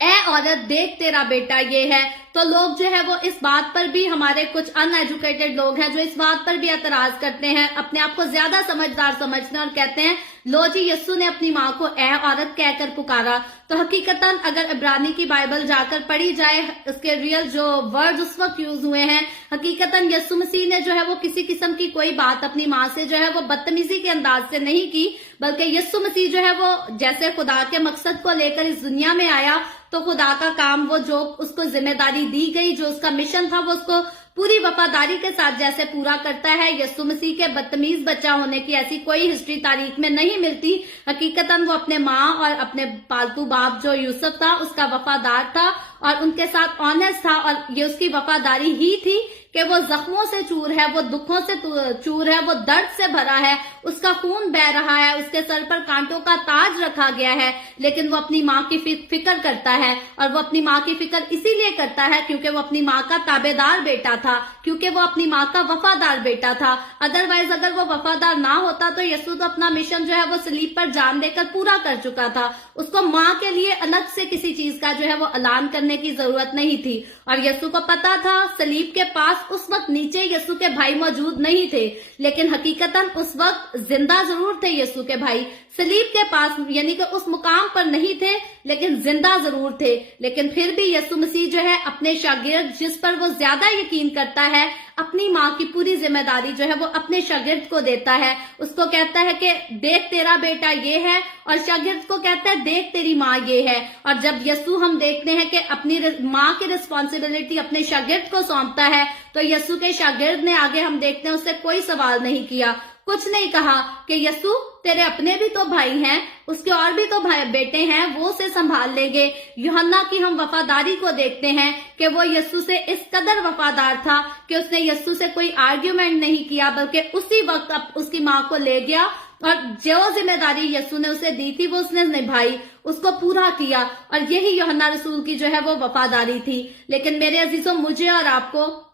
ए औरत, देख तेरा बेटा ये है, तो लोग जो है वो इस बात पर भी, हमारे कुछ अनएजुकेटेड लोग हैं जो इस बात पर भी एतराज करते हैं, अपने आप को ज्यादा समझदार समझते हैं और कहते हैं लो जी यीशु ने अपनी माँ को ए औरत कहकर पुकारा। तो हकीकतन अगर इब्रानी की बाइबल जाकर पढ़ी जाए, उसके रियल जो वर्ड्स उस वक्त यूज हुए हैं, हकीकतन यीशु मसीह ने जो है वो किसी किस्म की कोई बात अपनी माँ से जो है वो बदतमीजी के अंदाज से नहीं की, बल्कि यीशु मसीह जो है वो जैसे खुदा के मकसद को लेकर इस दुनिया में आया तो खुदा का काम, वो जो उसको जिम्मेदारी दी गई, जो उसका मिशन था वो उसको पूरी वफादारी के साथ जैसे पूरा करता है। यीशु मसीह के बदतमीज बच्चा होने की ऐसी कोई हिस्ट्री तारीख में नहीं मिलती। हकीकतन वो अपने माँ और अपने पालतू बाप जो यूसुफ था उसका वफादार था और उनके साथ ऑनेस्ट था, और ये उसकी वफादारी ही थी कि वो जख्मों से चूर है, वो दुखों से चूर है, वो दर्द से भरा है, उसका खून बह रहा है, उसके सर पर कांटों का ताज रखा गया है, लेकिन वो अपनी माँ की फिक्र करता है। और वो अपनी माँ की फिक्र इसीलिए करता है क्योंकि वो अपनी माँ का ताबेदार बेटा था, क्योंकि वो अपनी माँ का वफादार बेटा था। अदरवाइज अगर वो वफादार ना होता तो यीशु तो अपना मिशन जो है वो सलीब पर जान देकर पूरा कर चुका था। उसको माँ के लिए अलग से किसी चीज का जो है वो ऐलान करने की जरूरत नहीं थी। और यीशु को पता था सलीब के पास उस वक्त नीचे यीशु के भाई मौजूद नहीं थे, लेकिन हकीकतन उस वक्त जिंदा जरूर थे यीशु के भाई। सलीब के पास यानी कि उस मुकाम पर नहीं थे, लेकिन जिंदा जरूर थे। लेकिन फिर भी यीशु मसीह जो है अपने शागिर्द जिस पर वो ज्यादा यकीन करता है, अपनी माँ की पूरी जिम्मेदारी जो है वो अपने शागिर्द को देता है। उसको कहता है कि देख तेरा बेटा ये है, और शागिर्द को कहता है देख तेरी माँ ये है। और जब यीशु हम देखते हैं कि अपनी माँ की रिस्पॉन्सिबिलिटी अपने शागिर्द को सौंपता है, तो यीशु के शागिर्द ने आगे हम देखते हैं उससे कोई सवाल नहीं किया, कुछ नहीं कहा कि यीशु तेरे अपने भी तो भाई हैं, उसके और भी तो भाई बेटे हैं, वो उसे संभाल लेंगे। यूहन्ना की हम वफादारी को देखते हैं कि वो यीशु से इस कदर वफादार था कि उसने यीशु से कोई आर्ग्यूमेंट नहीं किया, बल्कि उसी वक्त उसकी माँ को ले गया और जो जिम्मेदारी यीशु ने उसे दी थी वो उसने निभाई, उसको पूरा किया। और यही यूहन्ना रसूल की जो है वो वफादारी थी। लेकिन मेरे अजीजों, मुझे और आपको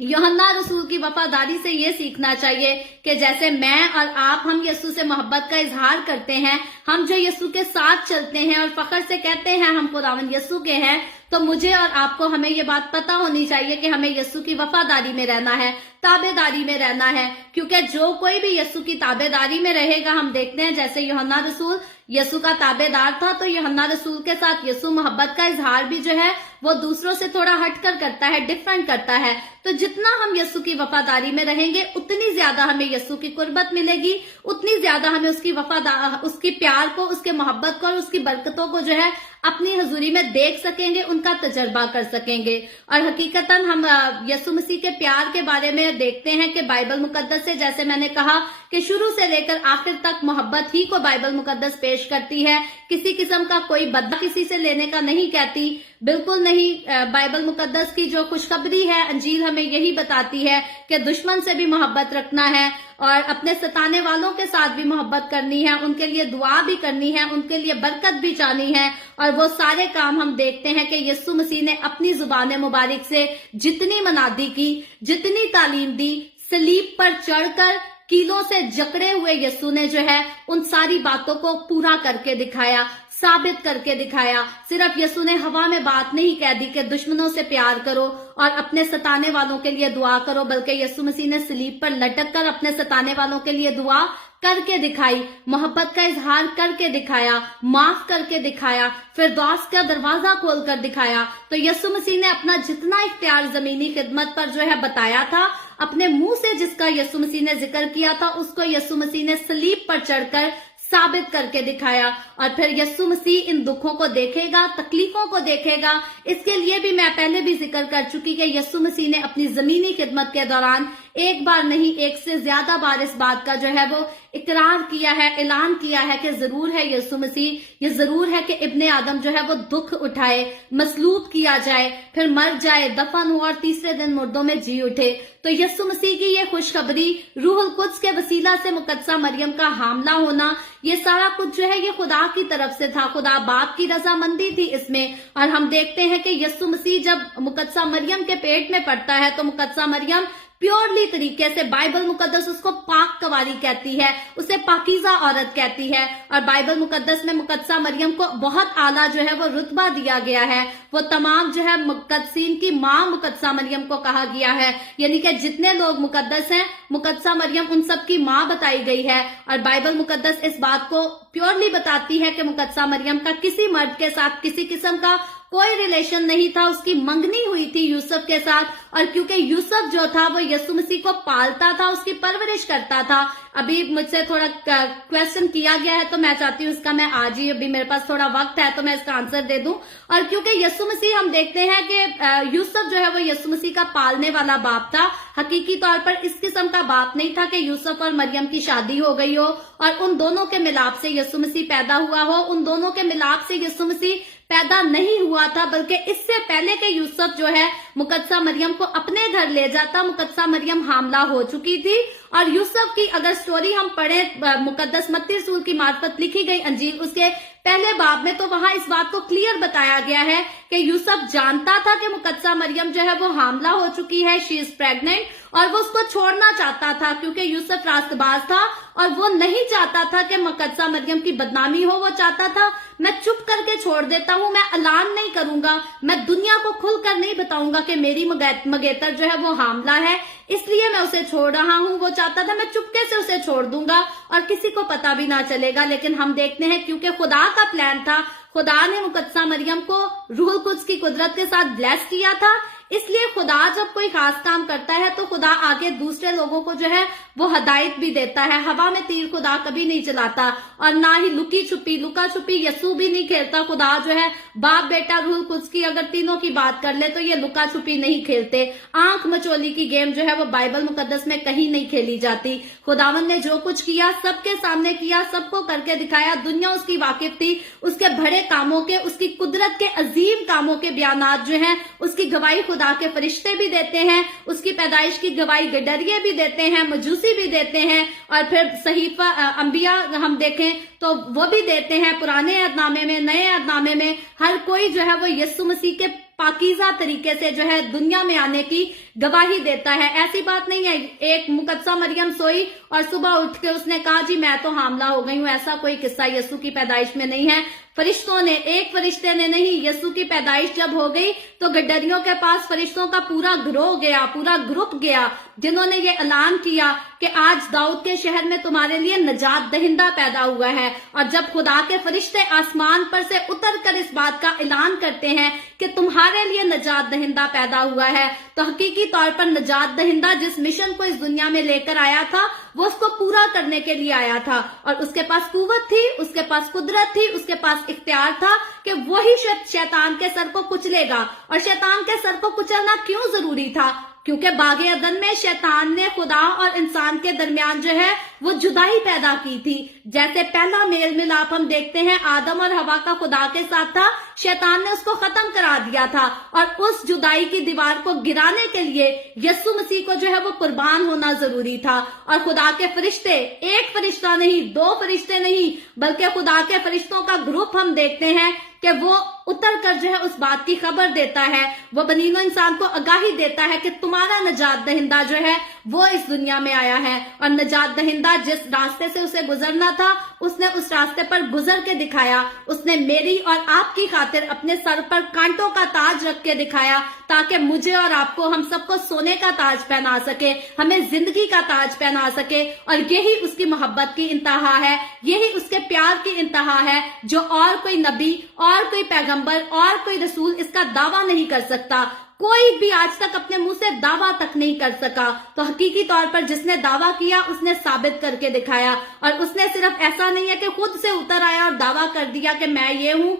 यूहन्ना रसूल की वफादारी से ये सीखना चाहिए कि जैसे मैं और आप हम यीशु से मोहब्बत का इजहार करते हैं, हम जो यीशु के साथ चलते हैं और फख्र से कहते हैं हम खुदावंद यीशु के हैं, तो मुझे और आपको हमें ये बात पता होनी चाहिए कि हमें यीशु की वफादारी में रहना है, ताबेदारी में रहना है। क्योंकि जो कोई भी यीशु की ताबेदारी में रहेगा, हम देखते हैं जैसे यूहन्ना रसूल यीशु का ताबेदार था, तो यूहन्ना रसूल के साथ यीशु मोहब्बत का इजहार भी जो है वो दूसरों से थोड़ा हटकर करता है, डिफरेंट करता है। तो जितना हम यीशु की वफादारी में रहेंगे, उतनी ज्यादा हमें यीशु की कुर्बत मिलेगी, उतनी ज्यादा हमें उसकी प्यार को, उसके मोहब्बत को और उसकी बरकतों को जो है अपनी हजूरी में देख सकेंगे, उनका तजर्बा कर सकेंगे। और हकीकतन हम यीशु मसीह के प्यार के बारे में देखते हैं कि बाइबल मुकद्दस से, जैसे मैंने कहा कि शुरू से लेकर आखिर तक मोहब्बत ही को बाइबल मुकद्दस पेश करती है। किसी किस्म का कोई बदला किसी से लेने का नहीं कहती, बिल्कुल नहीं। बाइबल मुकद्दस की जो खुशखबरी है, अंजील हमें यही बताती है कि दुश्मन से भी मोहब्बत रखना है और अपने सताने वालों के साथ भी मोहब्बत करनी है, उनके लिए दुआ भी करनी है, उनके लिए बरकत भी चाहनी है। और वो सारे काम हम देखते हैं कि यीशु मसीह ने अपनी जुबान मुबारक से जितनी मनादी की, जितनी तालीम दी, सलीब पर चढ़कर कीलों से जकड़े हुए यीशु ने जो है उन सारी बातों को पूरा करके दिखाया, साबित करके दिखाया। सिर्फ यीशु ने हवा में बात नहीं कह दी कि दुश्मनों से प्यार करो और अपने सताने वालों के लिए दुआ करो, बल्कि यीशु मसीह ने सलीब पर लटक कर अपने सताने वालों के लिए दुआ करके दिखाई, मोहब्बत का इजहार करके दिखाया, माफ करके दिखाया, फिरदौस का दरवाजा खोल कर दिखाया। तो यीशु मसीह ने अपना जितना इख्तियार जमीनी खिदमत पर जो है बताया था, अपने मुंह से जिसका यीशु मसीह ने जिक्र किया था, उसको यीशु मसीह ने सलीब पर चढ़कर साबित करके दिखाया। और फिर यीशु मसीह इन दुखों को देखेगा, तकलीफों को देखेगा। इसके लिए भी मैं पहले भी जिक्र कर चुकी कि यीशु मसीह ने अपनी जमीनी खिदमत के दौरान एक बार नहीं, एक से ज्यादा बार इस बात का जो है वो इकरार किया है, ऐलान किया है कि जरूर है यीशु मसीह, ये जरूर है कि इब्ने आदम जो है वो दुख उठाए, मसलूब किया जाए, फिर मर जाए, दफन हो और तीसरे दिन मुर्दों में जी उठे। तो यीशु मसीह की ये खुशखबरी, रूहुल कुद्स के वसीला से मुकद्दसा मरियम का हामला होना, ये सारा कुछ जो है ये खुदा की तरफ से था, खुदा बाप की रजामंदी थी इसमें। और हम देखते हैं कि यीशु मसीह जब मुकद्दसा मरियम के पेट में पड़ता है, तो मुकद्दसा मरियम प्योरली तरीके से, बाइबल मुकद्दस उसको पाक कवारी कहती है, उसे पाकीज़ा औरत कहती है। और बाइबल मुकद्दस में मुकद्दसा मरियम को बहुत आला जो है वो रुतबा दिया गया है। वो तमाम जो है मुकद्दसीन की माँ मुकद्दसा मरियम को कहा गया है, यानी कि जितने लोग मुकद्दस हैं, मुकद्दसा मरियम उन सब की माँ बताई गई है। और बाइबल मुकद्दस इस बात को प्योरली बताती है कि मुकद्दसा मरियम का किसी मर्द के साथ किसी किस्म का कोई रिलेशन नहीं था, उसकी मंगनी हुई थी यूसुफ के साथ। और क्योंकि यूसुफ जो था वो यीशु मसीह को पालता था, उसकी परवरिश करता था। अभी मुझसे थोड़ा क्वेश्चन किया गया है तो मैं चाहती हूँ इसका मैं आज ही, अभी मेरे पास थोड़ा वक्त है तो मैं इसका आंसर दे दूं। और क्योंकि यीशु मसीह हम देखते हैं कि यूसुफ जो है वो यीशु मसीह का पालने वाला बाप था, हकीकी तौर पर इस किस्म का बाप नहीं था कि यूसुफ और मरियम की शादी हो गई हो और उन दोनों के मिलाप से यीशु मसीह पैदा हुआ हो। उन दोनों के मिलाप से यीशु मसीह पैदा नहीं हुआ था, बल्कि इससे पहले के यूसुफ जो है मुकद्दसा मरियम को अपने घर ले जाता। मुकद्दसा मरियम हामला हो चुकी थी और यूसुफ की अगर स्टोरी हम पढ़े मुकद्दस मत्ती रसूल की मार्फत लिखी गई अंजील उसके पहले बाब में, तो वहां इस बात को क्लियर बताया गया है कि यूसुफ जानता था कि मुकद्दसा मरियम जो है वो हामला हो चुकी है, शी इज प्रेग्नेंट, और वो उसको छोड़ना चाहता था क्योंकि यूसुफ रास्तबाज था और वो नहीं चाहता था कि मुकद्दसा मरियम की बदनामी हो। वो चाहता था मैं चुप करके छोड़ देता हूं, मैं ऐलान नहीं करूंगा, मैं दुनिया को खुलकर नहीं बताऊंगा कि मेरी मंगेतर जो है वो हामला है, इसलिए मैं उसे छोड़ रहा हूं। वो चाहता था मैं चुपके से उसे छोड़ दूंगा और किसी को पता भी ना चलेगा। लेकिन हम देखते हैं क्योंकि खुदा का प्लान था, खुदा ने मुकद्दसा मरियम को रूहुल कुद्स की कुदरत के साथ ब्लेस किया था, इसलिए खुदा जब कोई खास काम करता है तो खुदा आगे दूसरे लोगों को जो है वो हदायत भी देता है। हवा में तीर खुदा कभी नहीं चलाता और ना ही लुका छुपी यीशु भी नहीं खेलता। खुदा जो है बाप बेटा रूहुल कुद्स की अगर तीनों की बात कर ले तो ये लुका छुपी नहीं खेलते। आंख मचोली की गेम जो है वो बाइबल मुकद्दस में कहीं नहीं खेली जाती। खुदावन ने जो कुछ किया सबके सामने किया, सबको करके दिखाया। दुनिया उसकी वाकिफ थी, उसके बड़े कामों के, उसकी कुदरत के अजीम कामों के बयानात जो हैं उसकी गवाही खुदा के फरिश्ते भी देते हैं, उसकी पैदाइश की गवाही गडरिये भी देते हैं, मजूसी भी देते हैं, और फिर सहीफा अंबिया हम देखें तो वो भी देते हैं। पुराने अहदनामे में, नए अहदनामे में हर कोई जो है वो यीशु मसीह के पाकीज़ा तरीके से जो है दुनिया में आने की गवाही देता है। ऐसी बात नहीं है एक मुकद्दसा मरियम सोई और सुबह उठ के उसने कहा जी मैं तो हामला हो गई हूं, ऐसा कोई किस्सा यीशु की पैदाइश में नहीं है। फरिश्तों ने, एक फरिश्ते ने नहीं, यीशु की पैदाइश जब हो गई तो गड्डरियों के पास फरिश्तों का पूरा गिरोह गया, पूरा ग्रुप गया, जिन्होंने ये ऐलान किया कि आज दाऊद के शहर में तुम्हारे लिए नजात दहिंदा पैदा हुआ है। और जब खुदा के फरिश्ते आसमान पर से उतर कर इस बात का ऐलान करते हैं कि तुम्हारे लिए नजात दहिंदा पैदा हुआ है, तो हकीकी तौर पर नजात दहिंदा जिस मिशन को इस दुनिया में लेकर आया था वो उसको पूरा करने के लिए आया था। और उसके पास कुव्वत थी, उसके पास कुदरत थी, उसके पास इख्तियार था कि वही शैतान के सर को कुचलेगा। और शैतान के सर को कुचलना क्यों जरूरी था? क्योंकि बागे अदन में शैतान ने खुदा और इंसान के दरमियान जो है वो जुदाई पैदा की थी। जैसे पहला मेल मिलाप हम देखते हैं आदम और हवा का खुदा के साथ था, शैतान ने उसको खत्म करा दिया था। और उस जुदाई की दीवार को गिराने के लिए यीशु मसीह को जो है वो कुर्बान होना जरूरी था। और खुदा के फरिश्ते, एक फरिश्ता नहीं, दो फरिश्ते नहीं, बल्कि खुदा के फरिश्तों का ग्रुप हम देखते हैं कि वो उतर कर जो है उस बात की खबर देता है, वो बनीनो इंसान को आगाही देता है कि तुम्हारा नजात दहिंदा जो है वो इस दुनिया में आया है। और नजात दहिंदा जिस रास्ते से उसे गुजरना था उसने उस रास्ते पर गुजर के दिखाया। उसने मेरी और आपकी खातिर अपने सर पर कांटों का ताज रख के दिखाया ताकि मुझे और आपको, हम सबको सोने का ताज पहना सके, हमें जिंदगी का ताज पहना सके। और यही उसकी मोहब्बत की इंतहा है, यही उसके प्यार की इंतहा है, जो और कोई नबी और कोई पैगंबर और कोई रसूल इसका दावा नहीं कर सकता। कोई भी आज तक अपने मुंह से दावा तक नहीं कर सका। तो हकीकी तौर पर जिसने दावा किया उसने साबित करके दिखाया। और उसने सिर्फ ऐसा नहीं है कि खुद से उतर आया और दावा कर दिया कि मैं ये हूं,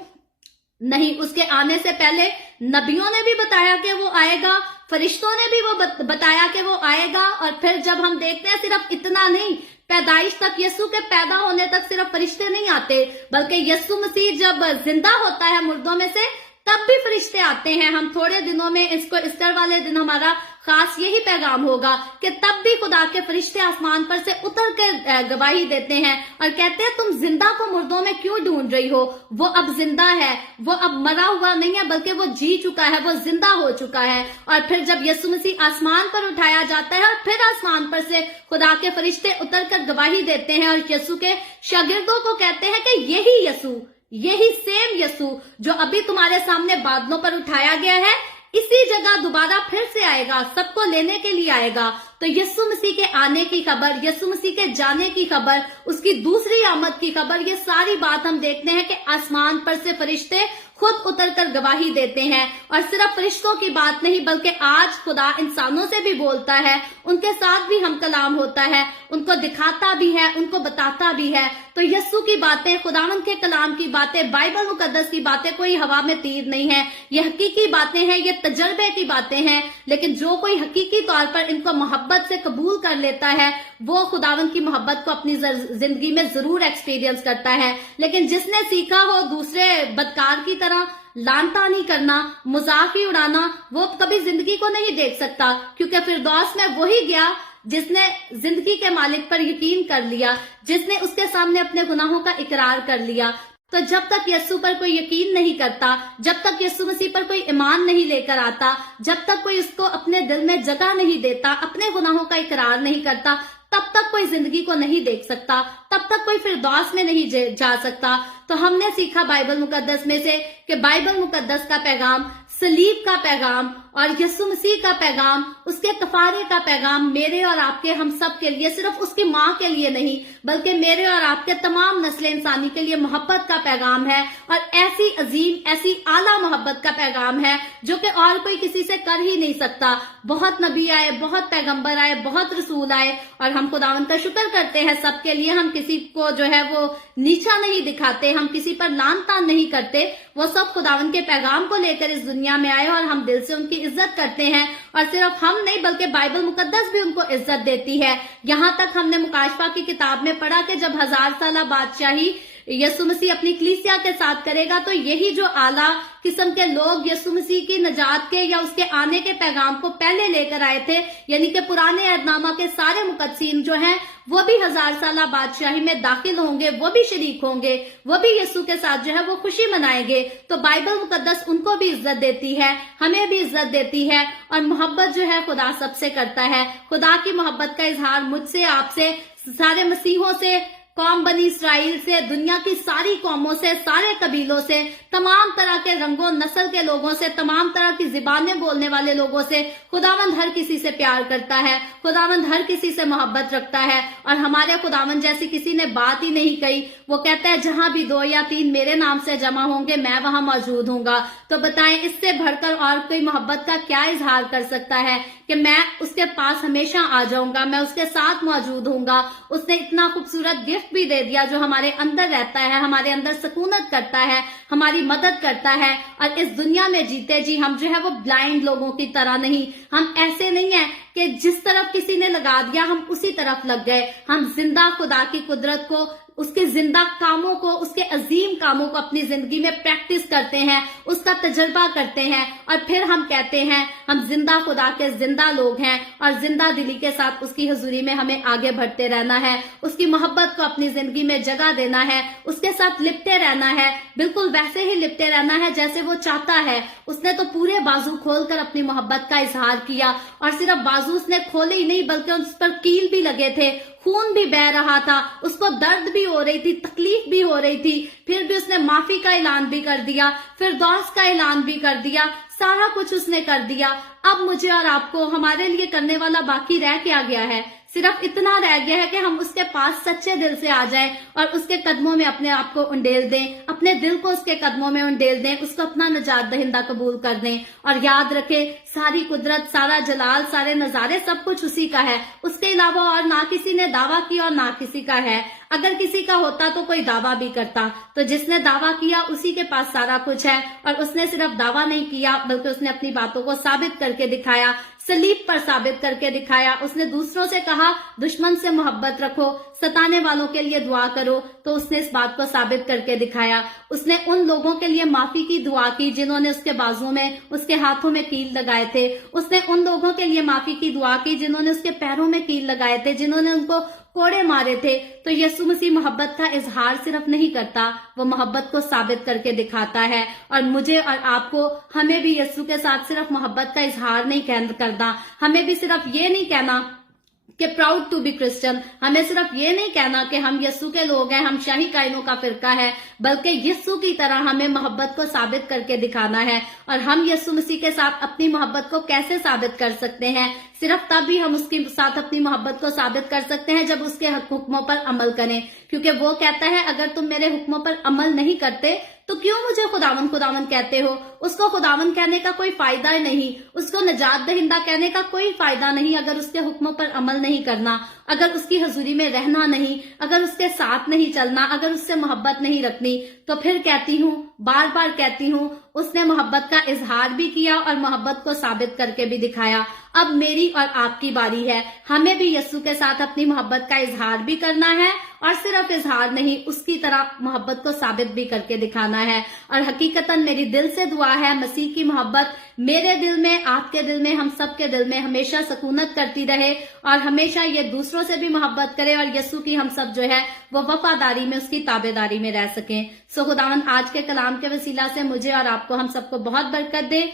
नहीं, उसके आने से पहले नबियों ने भी बताया कि वो आएगा, फरिश्तों ने भी वो बताया कि वो आएगा। और फिर जब हम देखते हैं सिर्फ इतना नहीं, पैदाइश तक, यीशु के पैदा होने तक सिर्फ फरिश्ते नहीं आते, बल्कि यीशु मसीह जब जिंदा होता है मुर्दों में से तब भी फरिश्ते आते हैं। हम थोड़े दिनों में इसको ईस्टर वाले दिन हमारा खास यही पैगाम होगा कि तब भी खुदा के फरिश्ते आसमान पर से उतर कर गवाही देते हैं और कहते हैं तुम जिंदा को मुर्दों में क्यों ढूंढ रही हो? वो अब जिंदा है, वो अब मरा हुआ नहीं है, बल्कि वो जी चुका है, वो जिंदा हो चुका है। और फिर जब यीशु मसीह आसमान पर उठाया जाता है और फिर आसमान पर से खुदा के फरिश्ते उतर कर गवाही देते हैं और यीशु के शागिर्दों को कहते हैं कि यही यीशु, यही सेम यीशु जो अभी तुम्हारे सामने बादलों पर उठाया गया है, इसी जगह दोबारा फिर से आएगा, सबको लेने के लिए आएगा। तो यीशु मसीह के आने की खबर, यीशु मसीह के जाने की खबर, उसकी दूसरी आमद की खबर, ये सारी बात हम देखते हैं कि आसमान पर से फरिश्ते खुद उतर कर गवाही देते हैं। और सिर्फ फरिश्तों की बात नहीं बल्कि आज खुदा इंसानों से भी बोलता है, उनके साथ भी हम कलाम होता है, उनको दिखाता भी है, उनको बताता भी है। तो यस्सु की बातें, खुदावंद के कलाम की बातें, बाइबल मुकद्दस की बातें कोई हवा में तीर नहीं है, ये हकीकी बातें हैं, ये तजर्बे की बातें हैं। लेकिन जो कोई हकीकी तौर पर इनको मोहब्बत से कबूल कर लेता है वो खुदावंद की मोहब्बत को अपनी जिंदगी में जरूर एक्सपीरियंस करता है। लेकिन जिसने सीखा हो दूसरे बदकार की तरह लानतानी करना, मजाक ही उड़ाना, वो कभी जिंदगी को नहीं देख सकता, क्योंकि फिरदौस में वही गया जिसने जिंदगी के मालिक पर यकीन कर लिया, जिसने उसके सामने अपने गुनाहों का इकरार कर लिया। तो जब तक यस्सु पर कोई यकीन नहीं करता, जब तक यस्सु मसीह पर कोई ईमान नहीं लेकर आता, जब तक कोई उसको अपने दिल में जगह नहीं देता, अपने गुनाहों का इकरार नहीं करता, तब तक कोई जिंदगी को नहीं देख सकता, तब तक कोई फिरदौस में नहीं जा सकता। तो हमने सीखा बाइबल मुकद्दस में से कि बाइबल मुकद्दस का पैगाम, सलीब का पैगाम और यस्सु मसीह का पैगाम, उसके कफारे का पैगाम मेरे और आपके, हम सब के लिए, सिर्फ उसकी माँ के लिए नहीं बल्कि मेरे और आपके तमाम नस्ल इंसानी के लिए मोहब्बत का पैगाम है। और ऐसी अजीम, ऐसी आला मोहब्बत का पैगाम है जो कि और कोई किसी से कर ही नहीं सकता। बहुत नबी आए, बहुत पैगंबर आए, बहुत रसूल आए और हम खुदावंद का शुक्र करते हैं सबके लिए। हम किसी को जो है वो नीचा नहीं दिखाते, हम किसी पर लान तान नहीं करते। वो सब खुदावंद के पैगाम को लेकर इस दुनिया में आए और हम दिल से उनकी इज्जत करते हैं। और सिर्फ हम नहीं बल्कि बाइबल मुकद्दस भी उनको इज्जत देती है। यहाँ तक हमने मुकाशफा की किताब में पढ़ा कि जब 1000 साल बादशाही यस्सु मसीह अपनी कलीसिया के साथ करेगा तो यही जो आला किस्म के लोग यस्सु मसीह की नजात के या उसके आने के पैगाम को पहले लेकर आए थे, यानी कि पुराने अहदनामा के सारे मुकद्दसीन जो हैं वो भी 1000 साल बादशाही में दाखिल होंगे, वो भी शरीक होंगे, वो भी यस्सु के साथ जो है वो खुशी मनाएंगे। तो बाइबल मुकद्दस उनको भी इज्जत देती है, हमें भी इज्जत देती है। और मोहब्बत जो है खुदा सबसे करता है। खुदा की मोहब्बत का इजहार मुझसे, आपसे, सारे मसीहों से, कौम बनी इसराइल से, दुनिया की सारी कौमों से, सारे कबीलों से, तमाम तरह के रंगों नस्ल के लोगों से, तमाम तरह की जिबानें बोलने वाले लोगों से खुदावंद हर किसी से प्यार करता है, खुदावंद हर किसी से मोहब्बत रखता है। और हमारे खुदावंद जैसी किसी ने बात ही नहीं कही। वो कहता है जहां भी 2 या 3 मेरे नाम से जमा होंगे मैं वहां मौजूद हूंगा। तो बताएं इससे बढ़कर और कोई मोहब्बत का क्या इजहार कर सकता है कि मैं उसके पास हमेशा आ जाऊंगा, मैं उसके साथ मौजूद हूंगा। उसने इतना खूबसूरत गिफ्ट भी दे दिया जो हमारे अंदर रहता है, हमारे अंदर सुकूनत करता है, हमारी मदद करता है। और इस दुनिया में जीते जी हम जो है वो ब्लाइंड लोगों की तरह नहीं, हम ऐसे नहीं है कि जिस तरफ किसी ने लगा दिया हम उसी तरफ लग गए। हम जिंदा खुदा की कुदरत को, उसके जिंदा कामों को, उसके अजीम कामों को अपनी जिंदगी में प्रैक्टिस करते हैं, उसका तजर्बा करते हैं और फिर हम कहते हैं हम जिंदा खुदा के जिंदा लोग हैं। और जिंदा दिली के साथ उसकी हुजूरी में हमें आगे बढ़ते रहना है, उसकी मोहब्बत को अपनी जिंदगी में जगह देना है, उसके साथ लिपटे रहना है, बिल्कुल वैसे ही लिपटे रहना है जैसे वो चाहता है। उसने तो पूरे बाजू खोलकर अपनी मोहब्बत का इजहार किया और सिर्फ बाजू उसने खोले ही नहीं बल्कि उस पर कील भी लगे थे, खून भी बह रहा था, उसको दर्द भी हो रही थी, तकलीफ भी हो रही थी, फिर भी उसने माफी का ऐलान भी कर दिया, फिरदौस का ऐलान भी कर दिया, सारा कुछ उसने कर दिया। अब मुझे और आपको हमारे लिए करने वाला बाकी रह क्या गया है? सिर्फ इतना रह गया है कि हम उसके पास सच्चे दिल से आ जाएं और उसके कदमों में अपने आप को उंडेल दें, अपने दिल को उसके कदमों में उंडेल दें, उसको अपना नजात दहिंदा कबूल कर दें। और याद रखें सारी कुदरत, सारा जलाल, सारे नजारे सब कुछ उसी का है, उसके अलावा और ना किसी ने दावा किया और ना किसी का है। अगर किसी का होता तो कोई दावा भी करता, तो जिसने दावा किया उसी के पास सारा कुछ है। और उसने सिर्फ दावा नहीं किया बल्कि उसने अपनी बातों को साबित करके दिखाया, सलीब पर साबित करके दिखाया। उसने दूसरों से कहा दुश्मन से मोहब्बत रखो, सताने वालों के लिए दुआ करो, तो उसने इस बात को साबित करके दिखाया। उसने उन लोगों के लिए माफी की दुआ की जिन्होंने उसके बाजुओं में, उसके हाथों में कील लगाए थे। उसने उन लोगों के लिए माफी की दुआ की जिन्होंने उसके पैरों में कील लगाए थे, जिन्होंने उनको कोड़े मारे थे। तो यीशु मसीह मोहब्बत का इजहार सिर्फ नहीं करता, वो मोहब्बत को साबित करके दिखाता है। और मुझे और आपको, हमें भी यीशु के साथ सिर्फ मोहब्बत का इजहार नहीं करना, हमें भी सिर्फ ये नहीं कहना कि प्राउड टू बी क्रिश्चियन, हमें सिर्फ ये नहीं कहना कि हम यीशु के लोग हैं, हम शाही कायनों का फिरका है, बल्कि यीशु की तरह हमें मोहब्बत को साबित करके दिखाना है। और हम यीशु मसीह के साथ अपनी मोहब्बत को कैसे साबित कर सकते हैं? सिर्फ तब भी हम उसके साथ अपनी मोहब्बत को साबित कर सकते हैं जब उसके हुक्मों पर अमल करें, क्योंकि वो कहता है अगर तुम मेरे हुक्मों पर अमल नहीं करते तो क्यों मुझे खुदावन खुदावन कहते हो? उसको खुदावन कहने का कोई फायदा नहीं, उसको निजात दहिंदा कहने का कोई फायदा नहीं अगर उसके हुक्मों पर अमल नहीं करना, अगर उसकी हजूरी में रहना नहीं, अगर उसके साथ नहीं चलना, अगर उससे मोहब्बत नहीं रखनी। तो फिर कहती हूँ, बार बार कहती हूँ, उसने मोहब्बत का इजहार भी किया और मोहब्बत को साबित करके भी दिखाया। अब मेरी और आपकी बारी है, हमें भी यीशु के साथ अपनी मोहब्बत का इजहार भी करना है और सिर्फ इजहार नहीं, उसकी तरह मोहब्बत को साबित भी करके दिखाना है। और हकीकतन मेरी दिल से दुआ है मसीह की मोहब्बत मेरे दिल में, आपके दिल में, हम सबके दिल में हमेशा सकूनत करती रहे और हमेशा ये दूसरों से भी मोहब्बत करे और यीशु की हम सब जो है वो वफादारी में, उसकी ताबेदारी में रह सकें। सो खुदावन आज के कलाम के वसीला से मुझे और आपको, हम सबको बहुत बरकत दे।